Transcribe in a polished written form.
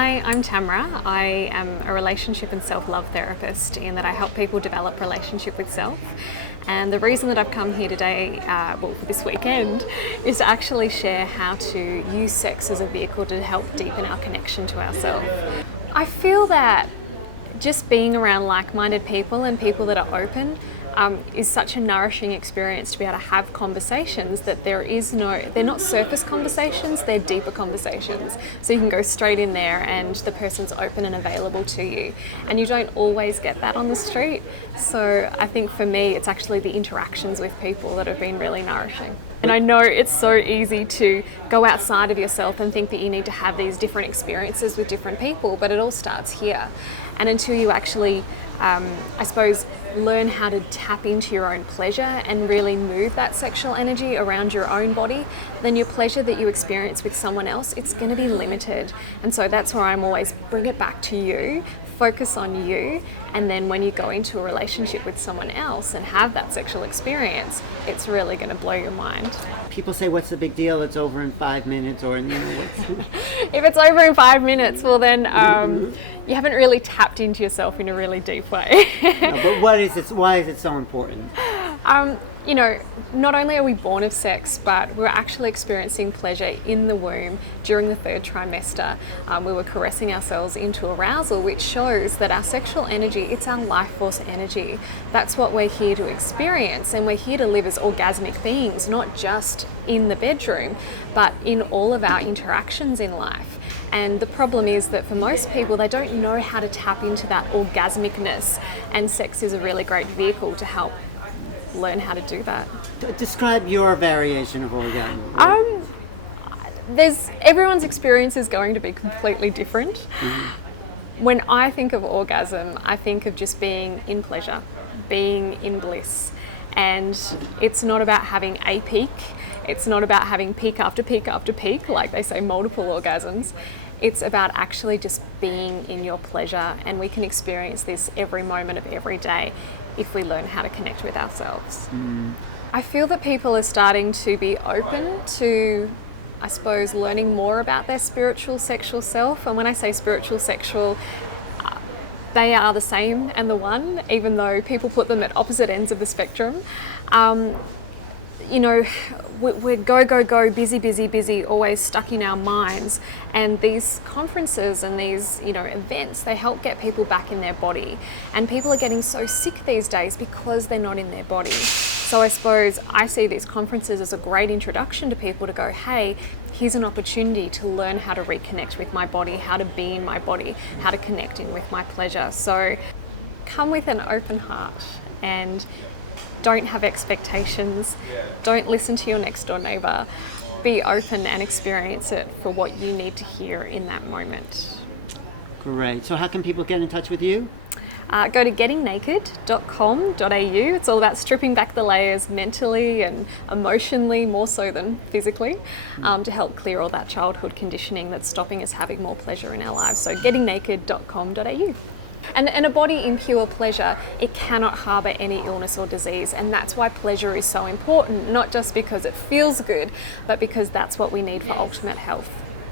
Hi, I'm Tamra. I am a relationship and self-love therapist in that I help people develop relationship with self. And the reason that I've come here today, for this weekend, is to actually share how to use sex as a vehicle to help deepen our connection to ourselves. I feel that just being around like-minded people and people that are open is such a nourishing experience to be able to have conversations that they're not surface conversations, they're deeper conversations. So you can go straight in there and the person's open and available to you. And you don't always get that on the street. So I think for me, it's actually the interactions with people that have been really nourishing. And I know it's so easy to go outside of yourself and think that you need to have these different experiences with different people, but it all starts here. And until you actually, learn how to tap into your own pleasure and really move that sexual energy around your own body, then your pleasure that you experience with someone else, it's going to be limited. And so that's where I'm always bring it back to you, focus on you, and then when you go into a relationship with someone else and have that sexual experience, it's really going to blow your mind. People say, what's the big deal? It's over in 5 minutes, or what's... If it's over in 5 minutes, well then you haven't really tapped into yourself in a really deep way. No, but why is it so important? Not only are we born of sex, but we're actually experiencing pleasure in the womb during the third trimester. We were caressing ourselves into arousal, which shows that our sexual energy, it's our life force energy. That's what we're here to experience, and we're here to live as orgasmic beings, not just in the bedroom, but in all of our interactions in life. And the problem is that for most people, they don't know how to tap into that orgasmicness, and sex is a really great vehicle to help learn how to do that. Describe your variation of orgasm. Everyone's experience is going to be completely different. Mm-hmm. When I think of orgasm, I think of just being in pleasure, being in bliss. And it's not about having a peak. It's not about having peak after peak after peak, like they say, multiple orgasms. It's about actually just being in your pleasure, and we can experience this every moment of every day if we learn how to connect with ourselves. Mm. I feel that people are starting to be open to, learning more about their spiritual sexual self. And when I say spiritual sexual, they are the same and the one, even though people put them at opposite ends of the spectrum. We're go, busy, always stuck in our minds. And these conferences and these, events, they help get people back in their body. And people are getting so sick these days because they're not in their body. So I suppose I see these conferences as a great introduction to people to go, hey, here's an opportunity to learn how to reconnect with my body, how to be in my body, how to connect in with my pleasure. So come with an open heart and don't have expectations. Don't listen to your next door neighbour. Be open and experience it for what you need to hear in that moment. Great. So how can people get in touch with you? Go to gettingnaked.com.au. It's all about stripping back the layers mentally and emotionally, more so than physically, to help clear all that childhood conditioning that's stopping us having more pleasure in our lives. So gettingnaked.com.au. And a body in pure pleasure, it cannot harbour any illness or disease. And that's why pleasure is so important, not just because it feels good, but because that's what we need for ultimate health.